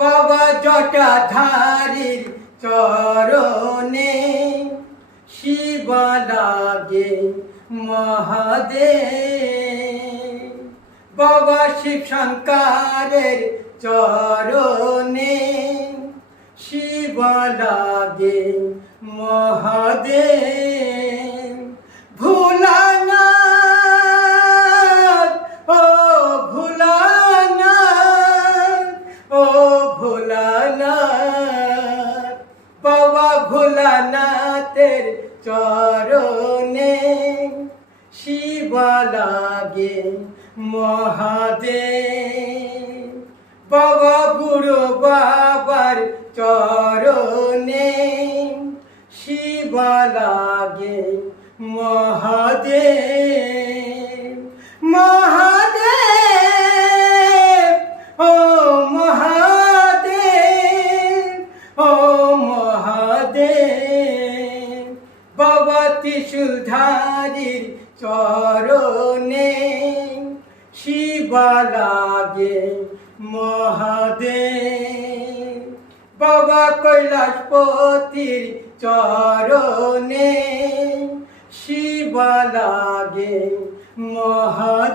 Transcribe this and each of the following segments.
বাবা জটাধারীর চরণে শিব লাগে মহাদেব। বাবা শিব শঙ্করের চরণে শিব লাগে মহাদেব। ভোলানাথ ও ভোলানাথ ও ভোলানাথ, বাবা ভোলানাথের চরণে শিব লাগে মহাদেব। বাবা বুড়ো বাবার চরণে শিব লাগে মহাদেব। মহাদেব ও মহাদেব ও মহাদেব, বাবা ত্রিশূলধারীর চরণে শিব লাগে মহাদেব। বাবা কৈলাসপতির চরণে শিব লাগে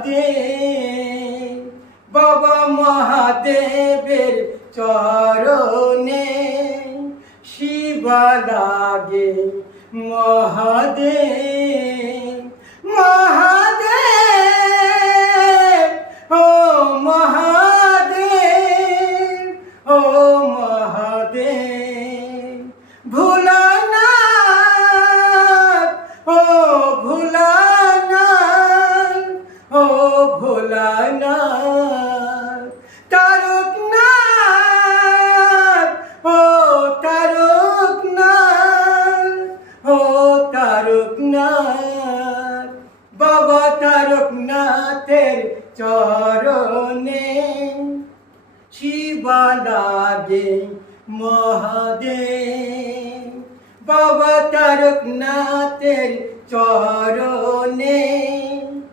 মহাদেব। বাবা মহাদেবের চরণে শিব লাগে মহাদেব। মহাদেব ও মহাদেব ও মহাদেব। ভোলানাথ ও ভোলানাথ ও ভোলানাথ। তারকনাথ ও তারকনাথ ও তারকনাথ, বাবা তারকনাথের চরণে শিব লাগে মহাদেব। বাবা তারকনাথের চরণে